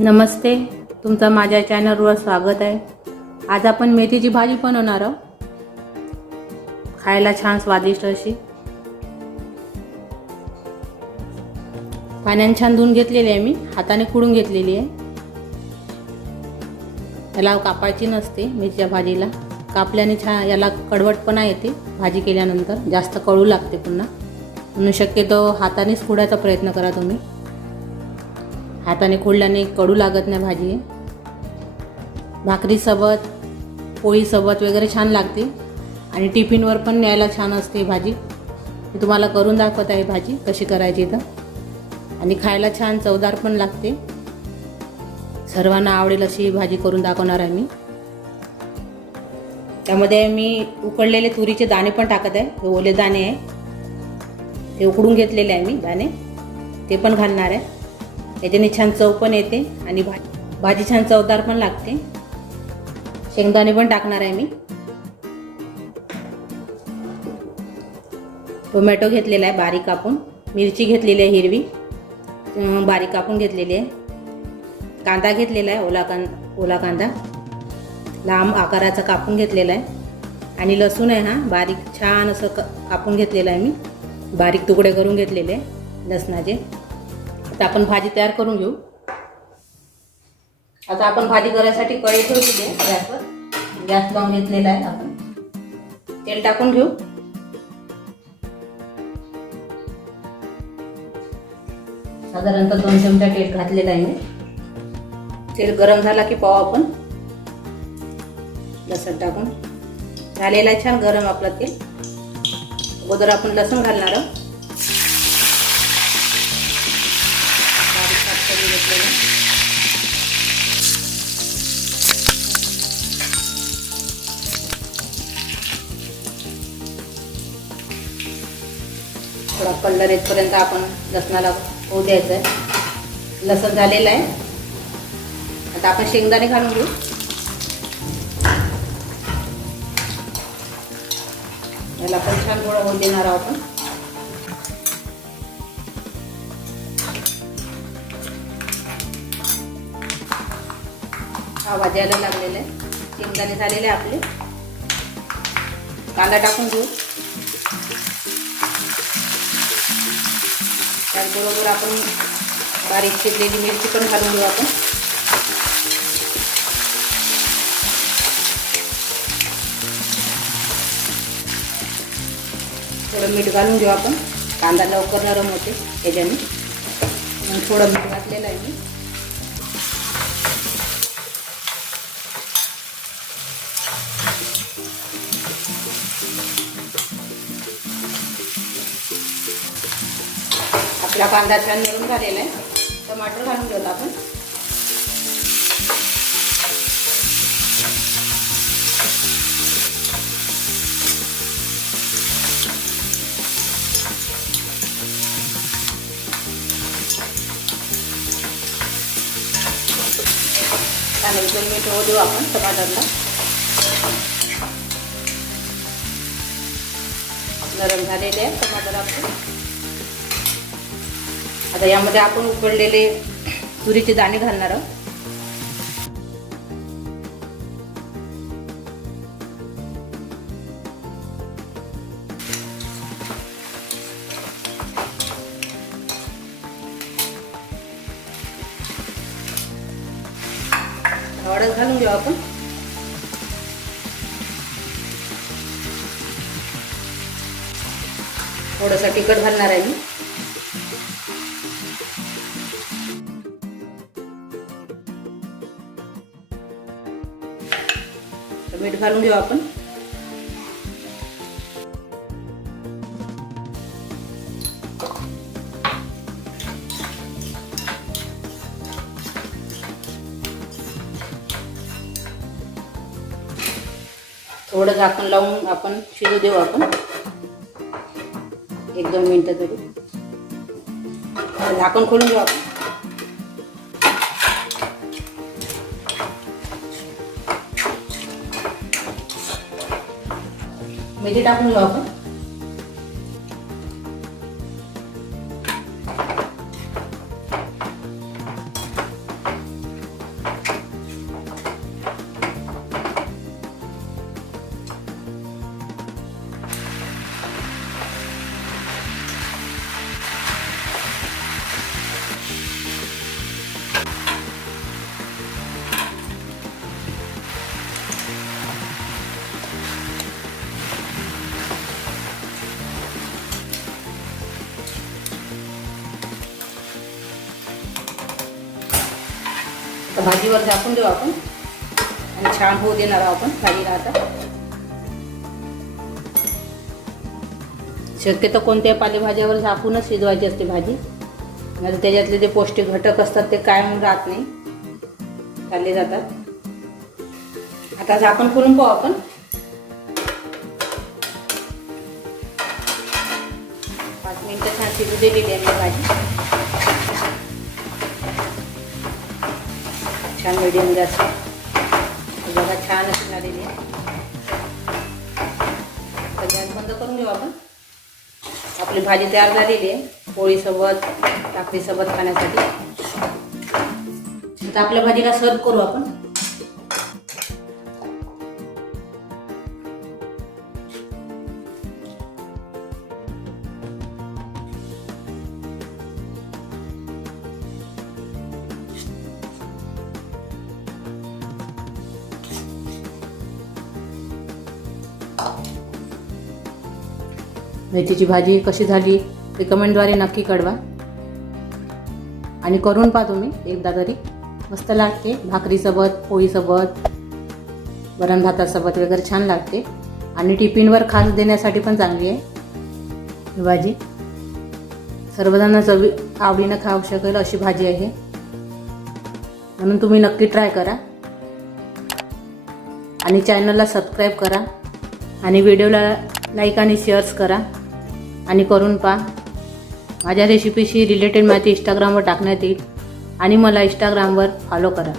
नमस्ते तुमचं माझ्या चॅनलवर स्वागत आहे. आज आपण मेथीची भाजी बनवणार आहोत. खायला छान स्वादिष्ट अशी. पाण्याने छान धुवून घेतलेली आहे मी. हाताने कुडून घेतलेली आहे. याला कापायची नसते मेथीच्या भाजीला. कापल्याने छान याला कडवटपणा येते. भाजी केल्यानंतर जास्त कळू लागते पुन्हा. म्हणून शक्यतो हातानेच कुडायचा प्रयत्न करा तुम्ही. हाताने खोडल्याने कडू लागत नाही भाजी. भाकरीसोबत पोळीसोबत वगैरे छान लागते. आणि टिफिनवर पण न्यायला छान असते भाजी. मी तुम्हाला करून दाखवत आहे भाजी कशी करायची तर आणि खायला छान चवदार पण लागते. सर्वांना आवडेल अशी भाजी करून दाखवणार आहे मी. त्यामध्ये मी उकडलेले तुरीचे दाणे पण टाकत आहे. हे ओले दाणे आहे. ते उकडून घेतलेले आहे मी दाणे. ते पण घालणार आहे. याच्याने छान चव पण येते आणि भाजी भाजी छान चवदार पण लागते. शेंगदाणे पण टाकणार आहे मी. टोमॅटो घेतलेला आहे बारीक कापून. मिरची घेतलेली आहे हिरवी. बारीक कापून घेतलेली आहे. कांदा घेतलेला आहे ओला कां ओला कांदा. लांब आकाराचा कापून घेतलेला आहे. आणि लसूण आहे हा बारीक छान असं क कापून घेतलेलं आहे मी. बारीक तुकडे करून घेतलेले आहे लसणाचे. आता आपण भाजी तयार करून घेऊ. आता आपण भाजी करायसाठी कढई ठेवलेली आहे गॅसवर. गॅस लावून घेतलेला आहे आपण. तेल टाकून घेऊ. साधारणतः दोन चमचा तेल घातलेला आहे तेल गरम झाला की पाव आपण. लसण टाकून. झालेला आहे छान गरम आपलं तेल. अगोदर आपण लसूण घालणार आहोत. थोडा कलर येतपर्यंत आपण लसणाला होऊ द्यायचं आहे लसण झालेलं आहे. आता आपण शेंगदाणे घालून घेऊ. याला पण छान गोळा होऊ देणार आहोत आपण. हा यायला लागलेला आहे. शेंगदाणे झालेले आहे आपले. कांदा टाकून घेऊ. त्याचबरोबर आपण बारीक चिरलेली मिरची पण घालून घेऊ आपण. थोडं मीठ घालून घेऊ आपण. कांदा लवकर नरम होते याच्याने मग थोडं मीठ घातलेलं आहे मी. आपला कांदा छान मिळून झालेला आहे. टमाटर घालून घेऊ आपण. आणि दोन ठेवू होऊ देऊ आपण टमाटरला. गरम झालेले आहे टमाटर आपण आता यामध्ये आपण उकडलेले तुरीचे दाणे घालणार आहोत. हळद घालून घेऊ आपण. थोडंसं तिखट घालणार आहे मी. मीठ घालून घेऊ आपण. थोडं झाकण लावून आपण शिजू देऊ आपण. एक दोन मिनटं तरी. झाकण खोलून घेऊ आपण. म्हणजे मेथी टाकून घेऊ आपण. तर भाजीवर झाकून देऊ आपण. आणि छान होऊ देणार आहोत आपण भाजीला आता. शक्यतो कोणत्या पालेभाज्यावर झाकूनच शिजवायची असते भाजी. नाही त्याच्यातले जे पौष्टिक घटक असतात ते कायम राहत नाही. खाल्ले जातात. आता झाकण खोलून पाहू आपण. पाच मिनटं छान शिजू दिलेली आहे भाजी. छान मिडियम गॅस बघा छान अशी आलेली आहे. तर गॅस बंद करून घेऊ आपण. आपली भाजी तयार झालेली आहे पोळीसोबत टाकरीसोबत खाण्यासाठी. आता आपल्या भाजीला सर्व करू आपण. मेथीची भाजी कशी झाली ते कमेंटद्वारे नक्की कळवा. आणि करून पहा तुम्ही एकदा तरी. मस्त लागते भाकरीसोबत पोळीसोबत वरण भातासोबत वगैरे छान लागते. आणि टिफिनवर खास देण्यासाठी पण चांगली आहे ही भाजी. सर्वजण चवी आवडीनं खाऊ शकेल अशी भाजी आहे. म्हणून तुम्ही नक्की ट्राय करा. आणि चॅनलला सबस्क्राईब करा. आणि व्हिडिओला लाईक आणि शेअर्स करा. आणि करून पहा. माझ्या रेसिपीशी रिलेटेड माहिती इंस्टाग्रामवर टाकण्यात येईल. आणि मला इंस्टाग्रामवर फॉलो करा.